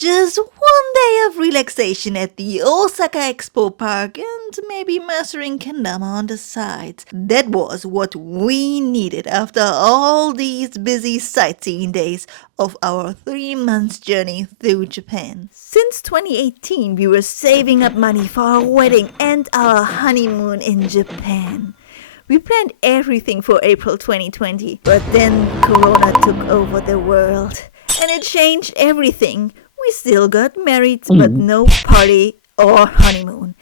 Just one day of relaxation at the Osaka Expo Park and maybe mastering Kendama on the side. That was what we needed after all these busy sightseeing days of our 3-month journey through Japan. Since 2018, we were saving up money for our wedding and our honeymoon in Japan. We planned everything for April 2020, but then Corona took over the world and it changed everything. We still got married, but no party or honeymoon.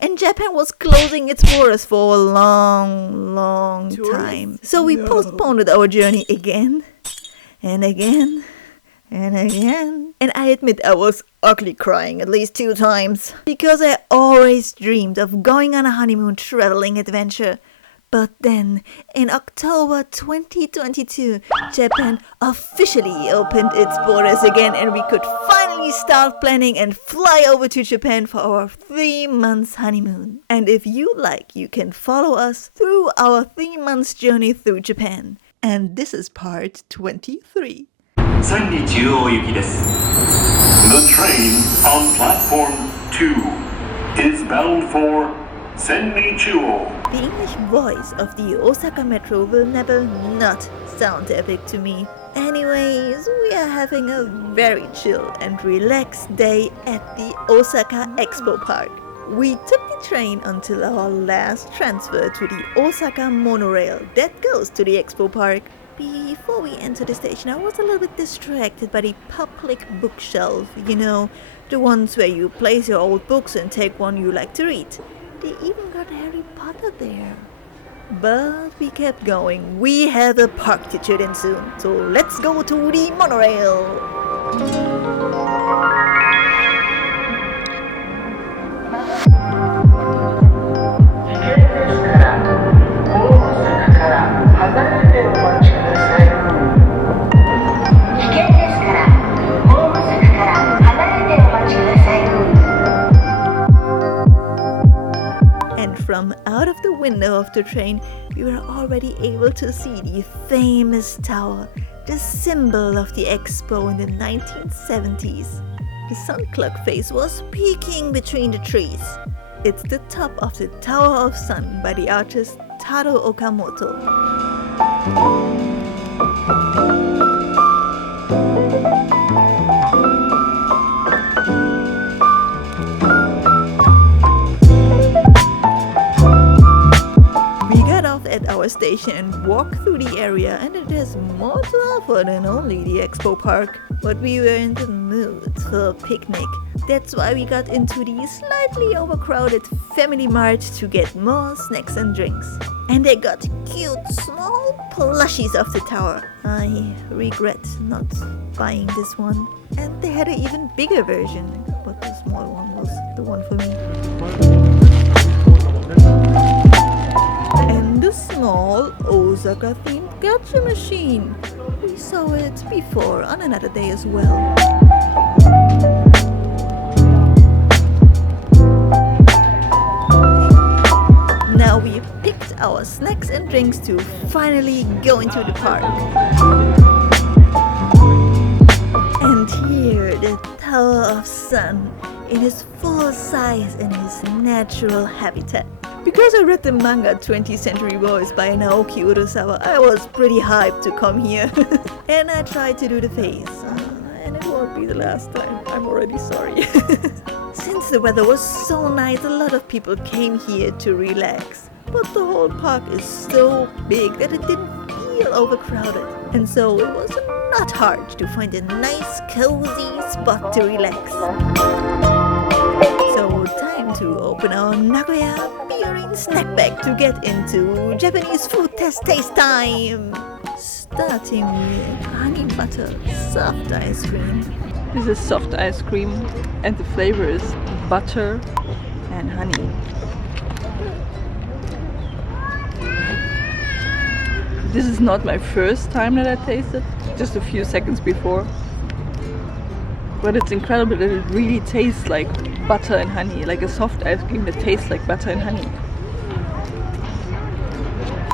And Japan was closing its borders for a long time. So we postponed our journey again and again and again. And I admit I was ugly crying at least 2 times. Because I always dreamed of going on a honeymoon traveling adventure. But then, in October 2022, Japan officially opened its borders again and we could finally start planning and fly over to Japan for our 3-month honeymoon. And if you like, you can follow us through our 3-month journey through Japan. And this is part 23. The train on platform 2 is bound for Sennichuo. The English voice of the Osaka Metro will never not sound epic to me. Anyways, we are having a very chill and relaxed day at the Osaka Expo Park. We took the train until our last transfer to the Osaka monorail that goes to the Expo Park. Before we enter the station, I was a little bit distracted by the public bookshelf, you know, the ones where you place your old books and take one you like to read. They even got Harry Potter there. But we kept going. We have a park to chill in soon. So let's go to the monorail. From out of the window of the train, we were already able to see the famous tower, the symbol of the expo in the 1970s. The sun clock face was peeking between the trees. It's the top of the Tower of Sun by the artist Taro Okamoto. At our station and walk through the area, and it has more to offer than only the expo park. But we were in the mood for a picnic. That's why we got into the slightly overcrowded Family Mart to get more snacks and drinks. And they got cute small plushies of the tower. I regret not buying this one. And they had an even bigger version, but the small one was the one for me. And the small Osaka-themed gacha machine. We saw it before on another day as well. Now we picked our snacks and drinks to finally go into the park. And here, the Tower of Sun in his full size and his natural habitat. Because I read the manga 20th Century Boys by Naoki Urasawa, I was pretty hyped to come here. And I tried to do the face. And it won't be the last time. I'm already sorry. Since the weather was so nice, a lot of people came here to relax. But the whole park is so big that it didn't feel overcrowded. And so it was not hard to find a nice cozy spot to relax. So time to open our Nagoya beer snack bag to get into Japanese food taste time. Starting with honey butter soft ice cream. This is soft ice cream and the flavor is butter and honey. This is not my first time that I tasted, just a few seconds before. But it's incredible that it really tastes like butter and honey, like a soft ice cream that tastes like butter and honey.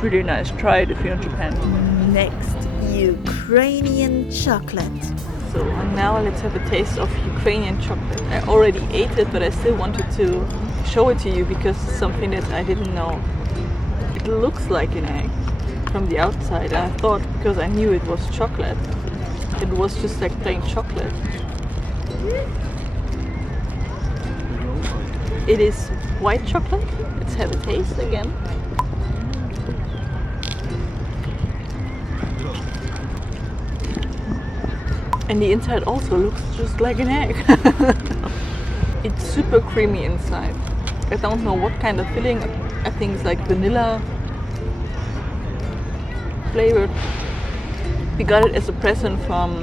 Really nice, try it if you're in Japan. Next, Ukrainian chocolate. So and now let's have a taste of Ukrainian chocolate. I already ate it, but I still wanted to show it to you because it's something that I didn't know. It looks like an egg from the outside, and I thought because I knew it was chocolate, it was just like plain chocolate. It is white chocolate. Let's have a taste again. And the inside also looks just like an egg. It's super creamy inside. I don't know what kind of filling. I think it's like vanilla flavored. We got it as a present from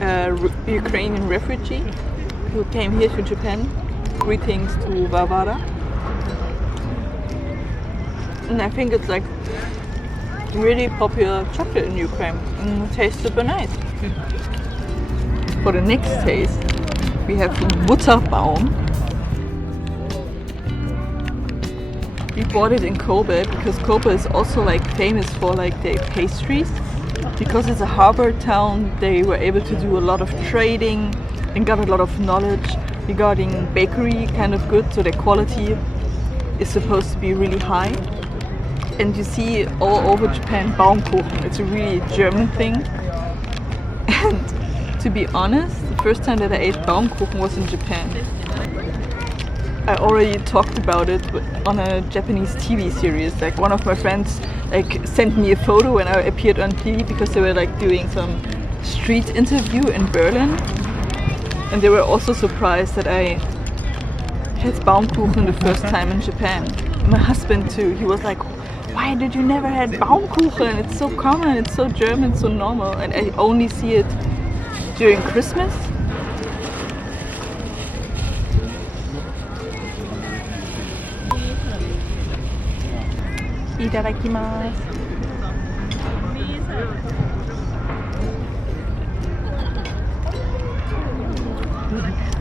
a Ukrainian refugee who came here to Japan. Greetings to Varvara. And I think it's like really popular chocolate in Ukraine and it tastes super nice. For the next taste, we have Butterbaum. We bought it in Kobe because Kobe is also like famous for like their pastries. Because it's a harbor town, they were able to do a lot of trading and got a lot of knowledge regarding bakery kind of goods, so the quality is supposed to be really high. And you see all over Japan Baumkuchen. It's a really German thing. And to be honest, the first time that I ate Baumkuchen was in Japan. I already talked about it on a Japanese TV series. Like one of my friends like sent me a photo when I appeared on TV because they were like doing some street interview in Berlin. And they were also surprised that I had Baumkuchen the first time in Japan. My husband too, he was like, why did you never had Baumkuchen? It's so common, it's so German, so normal. And I only see it during Christmas. Itadakimasu.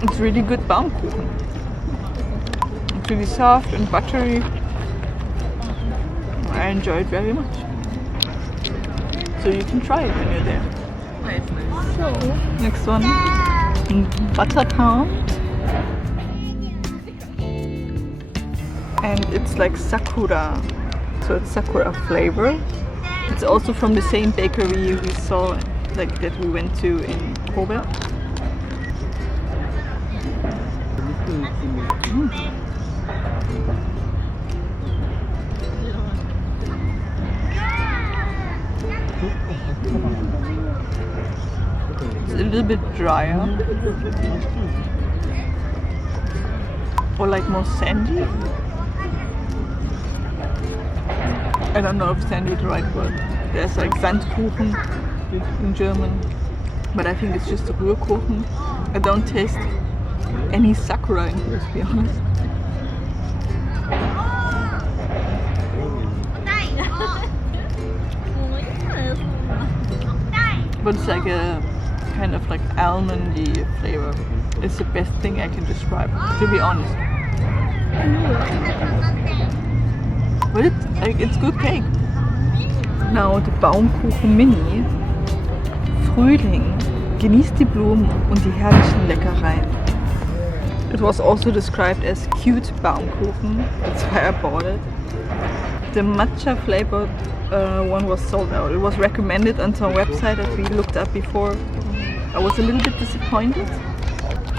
It's really good Baumkuchen. It's really soft and buttery. I enjoy it very much. So you can try it when you're there. So, next one, butter pound. And it's like Sakura. So it's Sakura flavor. It's also from the same bakery we saw, like that we went to in Kobe. It's a little bit drier. Or like more sandy. I don't know if sandy is the right word. There's like Sandkuchen in German. But I think it's just a Rührkuchen. I don't taste any Sakura in here, to be honest. But it's like a kind of like almondy flavor. It's the best thing I can describe, to be honest. But it's good cake. Now the Baumkuchen Mini. Frühling. Genießt die Blumen und die herrlichen Leckereien. It was also described as cute Baumkuchen. That's why I bought it. The matcha flavored one was sold out. It was recommended on some website that we looked up before. I was a little bit disappointed,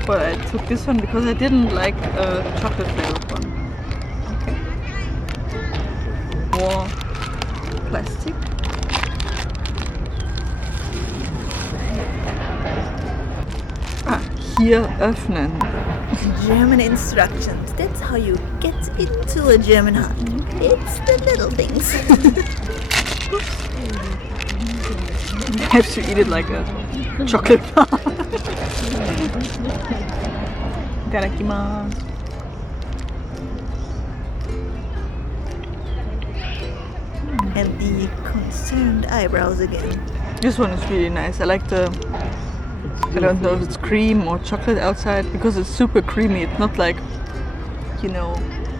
but I took this one because I didn't like the chocolate flavored one. More plastic. Hier öffnen. German instructions. That's how you get into a German heart. It's the little things. I have to eat it like a chocolate bar. Itadakimasu. And the concerned eyebrows again. This one is really nice. I like the, I don't know if it's cream or chocolate outside because it's super creamy. It's not like, you know,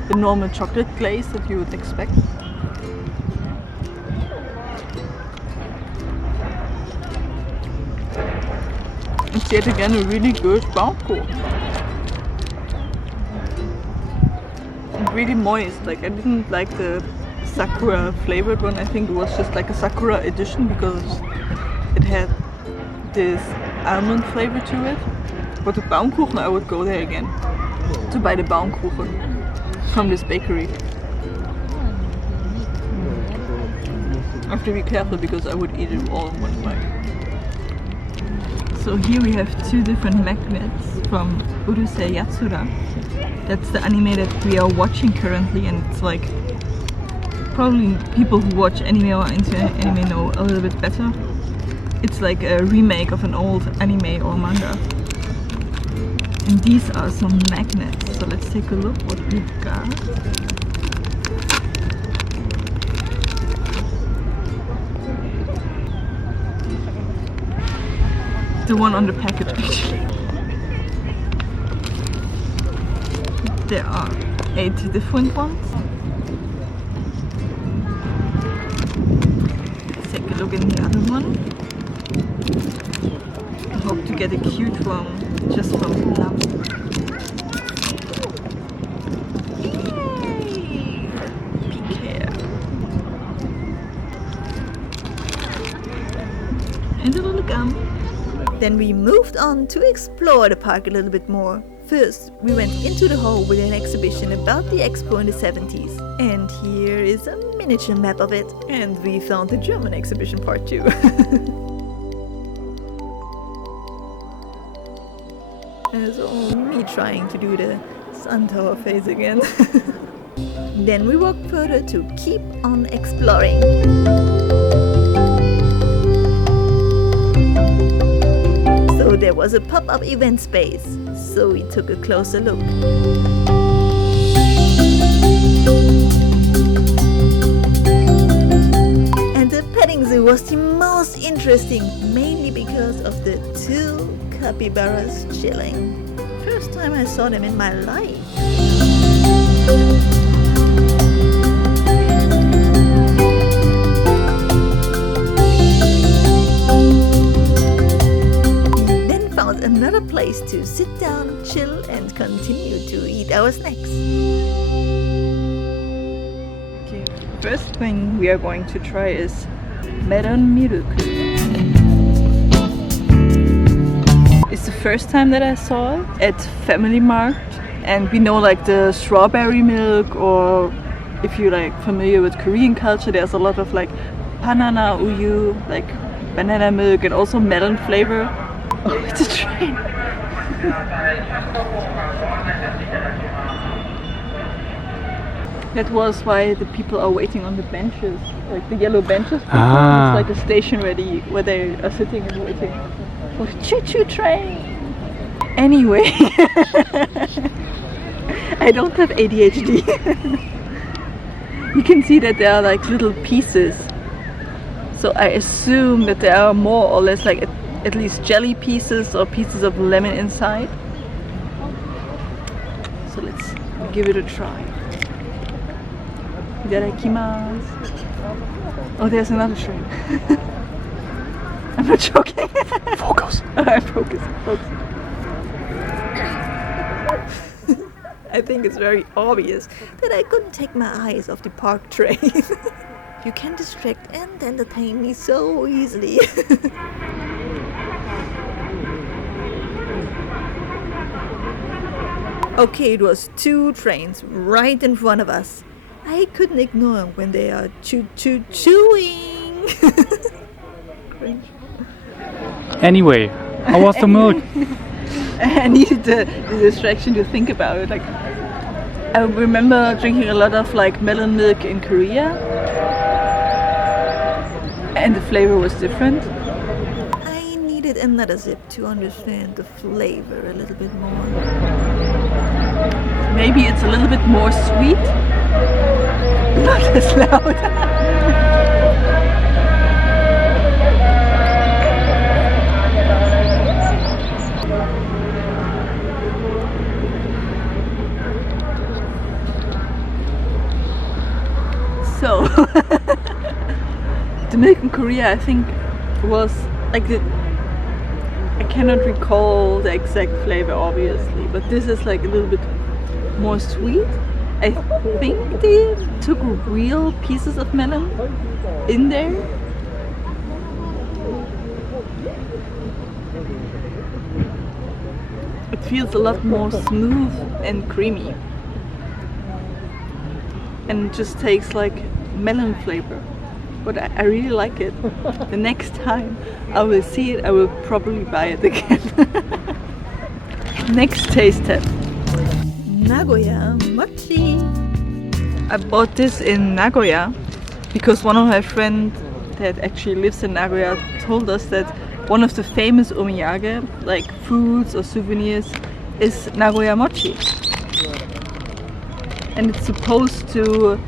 the normal chocolate glaze that you would expect. It's yet again a really good Bangkok. Really moist. Like I didn't like the Sakura flavored one. I think it was just like a Sakura edition because it had this almond flavor to it. But the Baumkuchen, I would go there again to buy the Baumkuchen from this bakery. I have to be careful because I would eat it all in one bite. So here we have two different magnets from Urusei Yatsura. That's the anime that we are watching currently, and it's like probably people who watch anime or into anime know a little bit better. It's like a remake of an old anime or manga. And these are some magnets. So let's take a look what we've got. The one on the package actually. There are 8 different ones. Let's take a look in the other one. I hope to get a cute one just from Vietnam. Yay! Pink hair. And a little gum. Then we moved on to explore the park a little bit more. First, we went into the hall with an exhibition about the expo in the 70s. And here is a miniature map of it. And we found the German exhibition part too. And so me trying to do the sun tower face again. Then we walked further to keep on exploring. So there was a pop-up event space, so we took a closer look. And the petting zoo was the most interesting, mainly because of the 2 capybaras chilling. First time I saw them in my life. Another place to sit down, chill, and continue to eat our snacks. Okay, first thing we are going to try is melon milk. It's the first time that I saw it at Family Mart, and we know like the strawberry milk, or if you're like familiar with Korean culture, there's a lot of like banana uyu, like banana milk, and also melon flavor. Oh, it's a train. That was why the people are waiting on the benches, like the yellow benches. It's like a station where they are sitting and waiting for choo-choo train. Anyway, I don't have ADHD. You can see that there are like little pieces. So I assume that there are more or less like at least jelly pieces or pieces of lemon inside. So let's give it a try. Itadakimasu. Oh, there's another train. I'm not joking. Focus. Focus. I think it's very obvious that I couldn't take my eyes off the park train. You can distract and entertain me so easily. Okay, it was 2 trains right in front of us. I couldn't ignore when they are chewing. Cringe. Anyway, how was the milk? I needed the distraction to think about it. Like, I remember drinking a lot of like melon milk in Korea, and the flavor was different. I needed another sip to understand the flavor a little bit more. Maybe it's a little bit more sweet, not as loud. So, the milk in Korea, I think, was like I cannot recall the exact flavor, obviously, but this is like a little bit more sweet. I think they took real pieces of melon in there. It feels a lot more smooth and creamy. And it just takes like melon flavor. But I really like it. The next time I will see it, I will probably buy it again. Next taste test. Nagoya Mochi. I bought this in Nagoya because one of my friends that actually lives in Nagoya told us that one of the famous omiyage, like foods or souvenirs, is Nagoya Mochi. And it's supposed to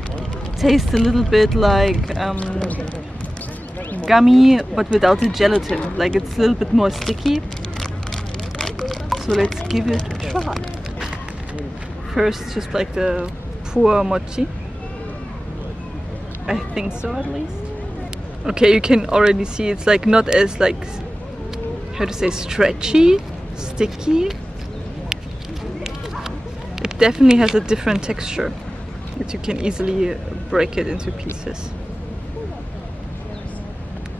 taste a little bit like gummy, but without the gelatin. Like it's a little bit more sticky. So let's give it a try. First, just like the pure mochi. I think so, at least. Okay, you can already see it's like not as like, how to say, stretchy, sticky. It definitely has a different texture, but you can easily break it into pieces.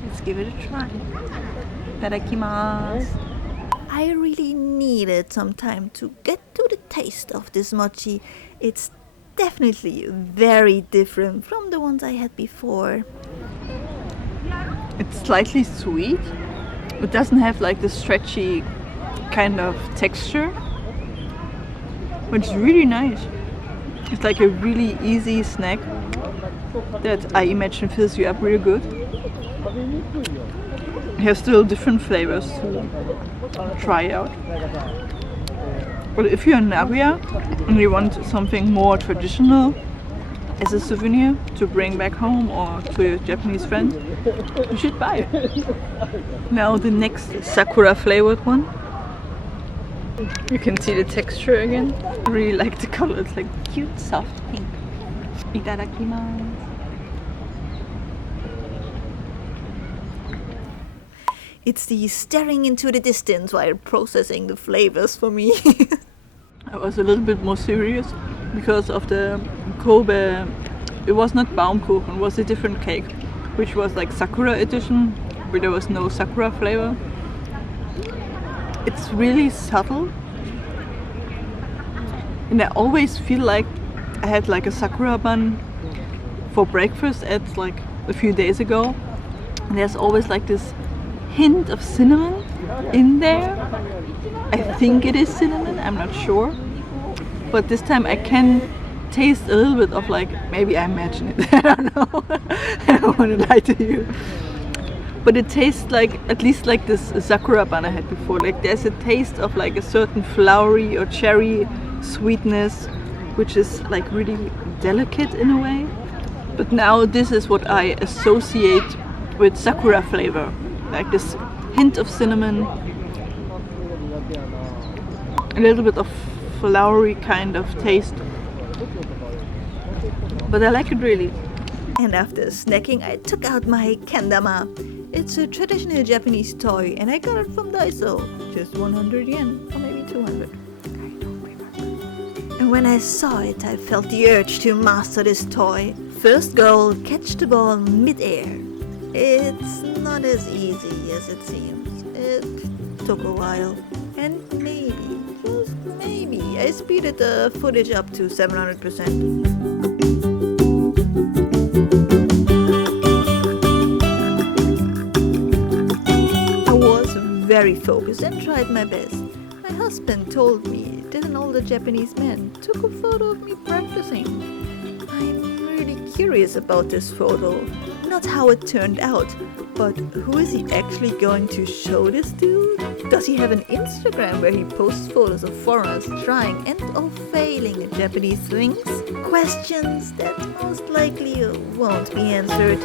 Let's give it a try. Itadakimasu. I really needed some time to get to the taste of this mochi. It's definitely very different from the ones I had before. It's slightly sweet. It doesn't have like the stretchy kind of texture, but it's really nice. It's like a really easy snack that I imagine fills you up really good. It has still different flavors to try out. But if you're in Nagoya and you want something more traditional as a souvenir to bring back home or to your Japanese friend, you should buy it. Now the next Sakura flavored one. You can see the texture again. I really like the color. It's like cute soft pink. Itadakimasu. It's the staring into the distance while processing the flavors for me. I was a little bit more serious because of the Kobe. It was not Baumkuchen, it was a different cake, which was like Sakura edition, where there was no Sakura flavor. It's really subtle, and I always feel like I had like a Sakura bun for breakfast at like a few days ago, and there's always like this hint of cinnamon in there. I think it is cinnamon, I'm not sure, but this time I can taste a little bit of like, maybe I imagine it, I don't know. I don't want to lie to you, but it tastes like, at least like this Sakura bun I had before, like there's a taste of like a certain flowery or cherry sweetness, which is like really delicate in a way. But now this is what I associate with Sakura flavor, like this hint of cinnamon, a little bit of flowery kind of taste, but I like it really. And after snacking, I took out my Kendama. It's a traditional Japanese toy and I got it from Daiso. Just 100 yen, or maybe 200. I don't remember. And when I saw it, I felt the urge to master this toy. First goal, catch the ball mid-air. It's not as easy as it seems. It took a while. And maybe, just maybe, I speeded the footage up to 700%. Very focused and tried my best. My husband told me that an older Japanese man took a photo of me practicing. I'm really curious about this photo. Not how it turned out, but who is he actually going to show this to? Does he have an Instagram where he posts photos of foreigners trying and or failing at Japanese things? Questions that most likely won't be answered.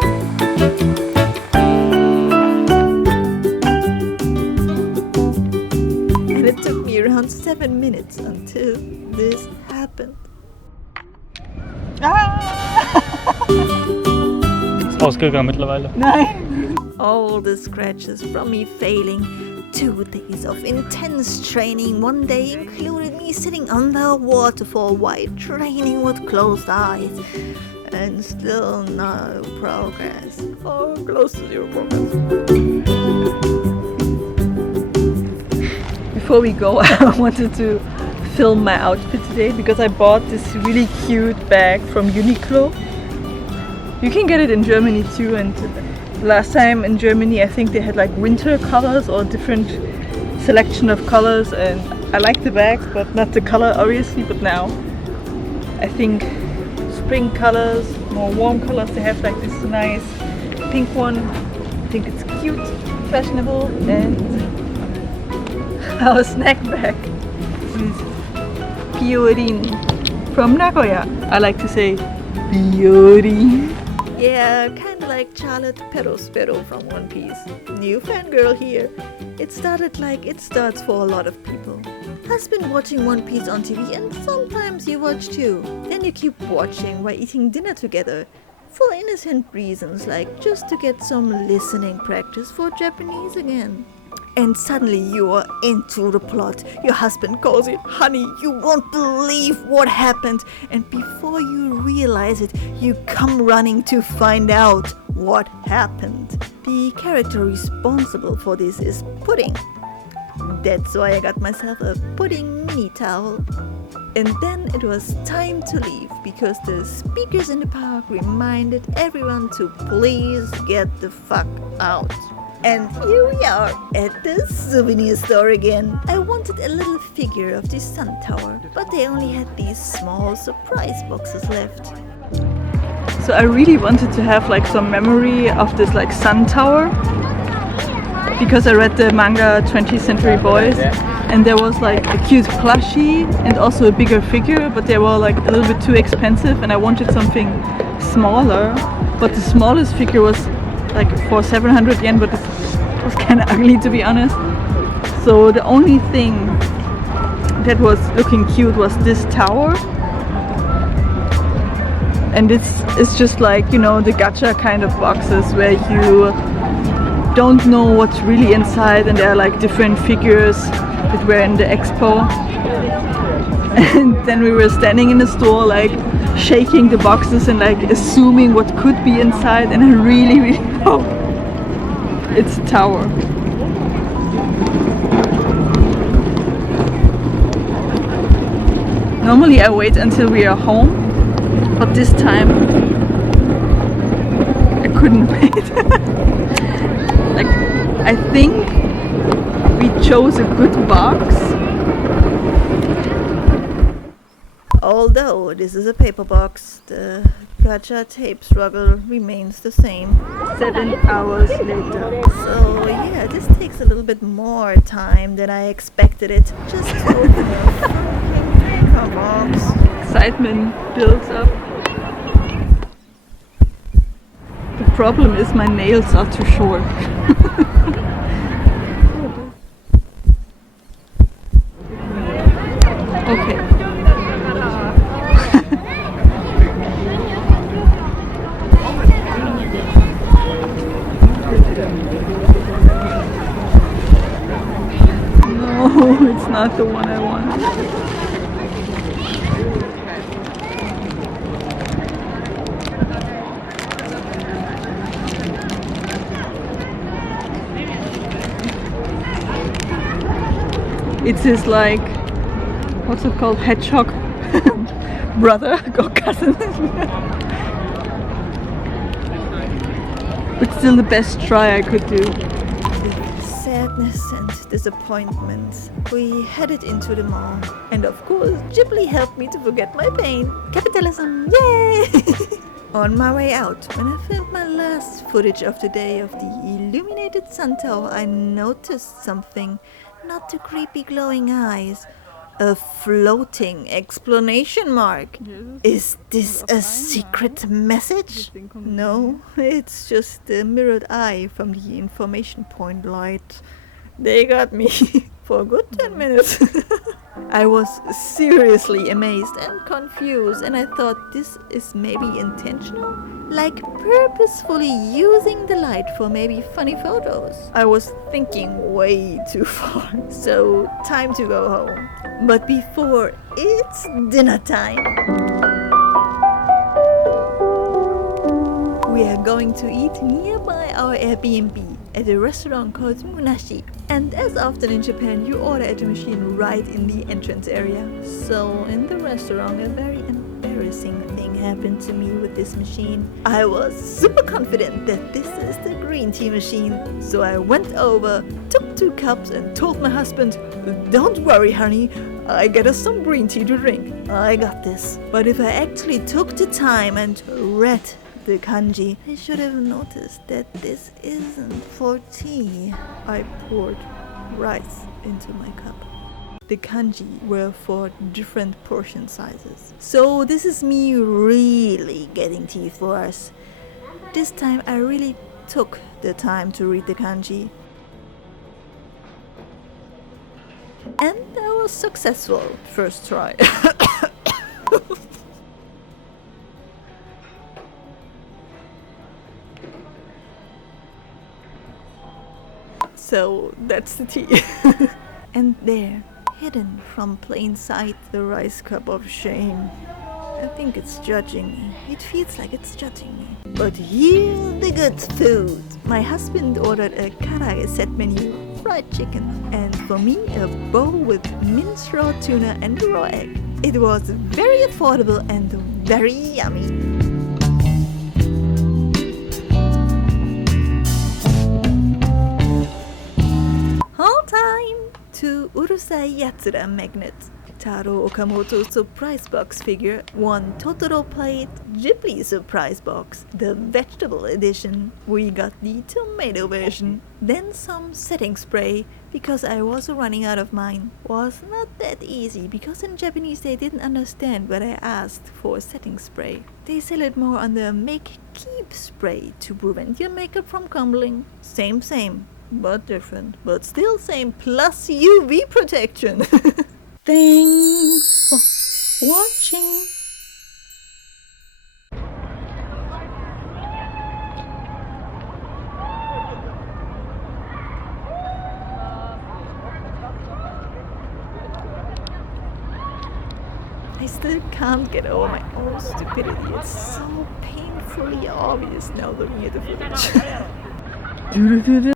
And it took me around 7 minutes until this happened. Ist ausgegangen mittlerweile. Nein! All the scratches from me failing 2 days of intense training. One day included me sitting under a waterfall while training with closed eyes. And still no progress. Or close to zero progress. Before we go, I wanted to film my outfit today because I bought this really cute bag from Uniqlo. You can get it in Germany too, and last time in Germany I think they had like winter colors or different selection of colors, and I like the bags but not the color obviously. But now I think spring colors, more warm colors, they have like this nice pink one. I think it's cute, fashionable, and our snack bag is Piorin from Nagoya. I like to say Piorin. Yeah, kinda like Charlotte Perospero from One Piece. New fangirl here. It started like it starts for a lot of people. Has been watching One Piece on TV, and sometimes you watch too. Then you keep watching while eating dinner together. For innocent reasons, like just to get some listening practice for Japanese again. And suddenly you are into the plot. Your husband calls you, honey, you won't believe what happened. And before you realize it, you come running to find out what happened. The character responsible for this is Pudding. That's why I got myself a Pudding mini towel. And then it was time to leave because the speakers in the park reminded everyone to please get the fuck out. And here we are at the souvenir store again. I wanted a little figure of the sun tower, but they only had these small surprise boxes left. So I really wanted to have like some memory of this like sun tower, because I read the manga 20th Century Boys, and there was like a cute plushie and also a bigger figure, but they were like a little bit too expensive and I wanted something smaller. But the smallest figure was like for 700 yen, but it was kind of ugly to be honest. So the only thing that was looking cute was this tower. And it's just like, you know, the gacha kind of boxes where you don't know what's really inside, and there are like different figures that were in the expo. And then we were standing in the store like shaking the boxes and like assuming what could be inside, and I really hope it's a tower. Normally I wait until we are home, but this time I couldn't wait. Like, I think we chose a good box. Although this is a paper box, the gacha tape struggle remains the same. 7 hours later. So yeah, this takes a little bit more time than I expected it. Just to open a paper box. Excitement builds up. The problem is my nails are too short. Okay. No, it's not the one I want. It's his like, what's it called, hedgehog brother or cousin. But still the best try I could do. Sadness and disappointment, we headed into the mall. And of course, Ghibli helped me to forget my pain. Capitalism, yay! On my way out, when I filmed my last footage of the day of the illuminated sun tower, I noticed something. Not the creepy glowing eyes. A floating explanation mark. Is this a secret message? No, it's just the mirrored eye from the information point light. They got me for a good 10 minutes. I was seriously amazed and confused, and I thought this is maybe intentional. like purposefully using the light for maybe funny photos. I was thinking way too far, so time to go home. But before, it's dinner time. We are going to eat nearby our Airbnb at a restaurant called Munashi. And as often in Japan, you order at the machine right in the entrance area. So in the restaurant, a very embarrassing thing happened to me with this machine. I was super confident that this is the green tea machine. So I went over, took 2 cups and told my husband, "Don't worry, honey, I get us some green tea to drink. I got this." But if I actually took the time and read the kanji, I should have noticed that this isn't for tea. I poured rice into my cup. The kanji were for different portion sizes. So this is me really getting tea for us. This time I really took the time to read the kanji. And I was successful first try. So that's the tea. And there, hidden from plain sight, the rice cup of shame. I think it's judging me. It feels like it's judging me. But here's the good food. My husband ordered a karaage set menu, fried chicken, and for me a bowl with minced raw tuna and raw egg. It was very affordable and very yummy. Time to Urusai Yatsura magnet. Taro Okamoto surprise box figure, 1 Totoro plate, Ghibli surprise box, the vegetable edition. We got the tomato version. Then some setting spray, because I was running out of mine. Was not that easy, because in Japanese they didn't understand when I asked for setting spray. They sell it more on the make-keep spray to prevent your makeup from crumbling. Same. But different, but still same, plus UV protection. Thanks for watching. I still can't get over my own stupidity. It's so painfully obvious now looking at the footage.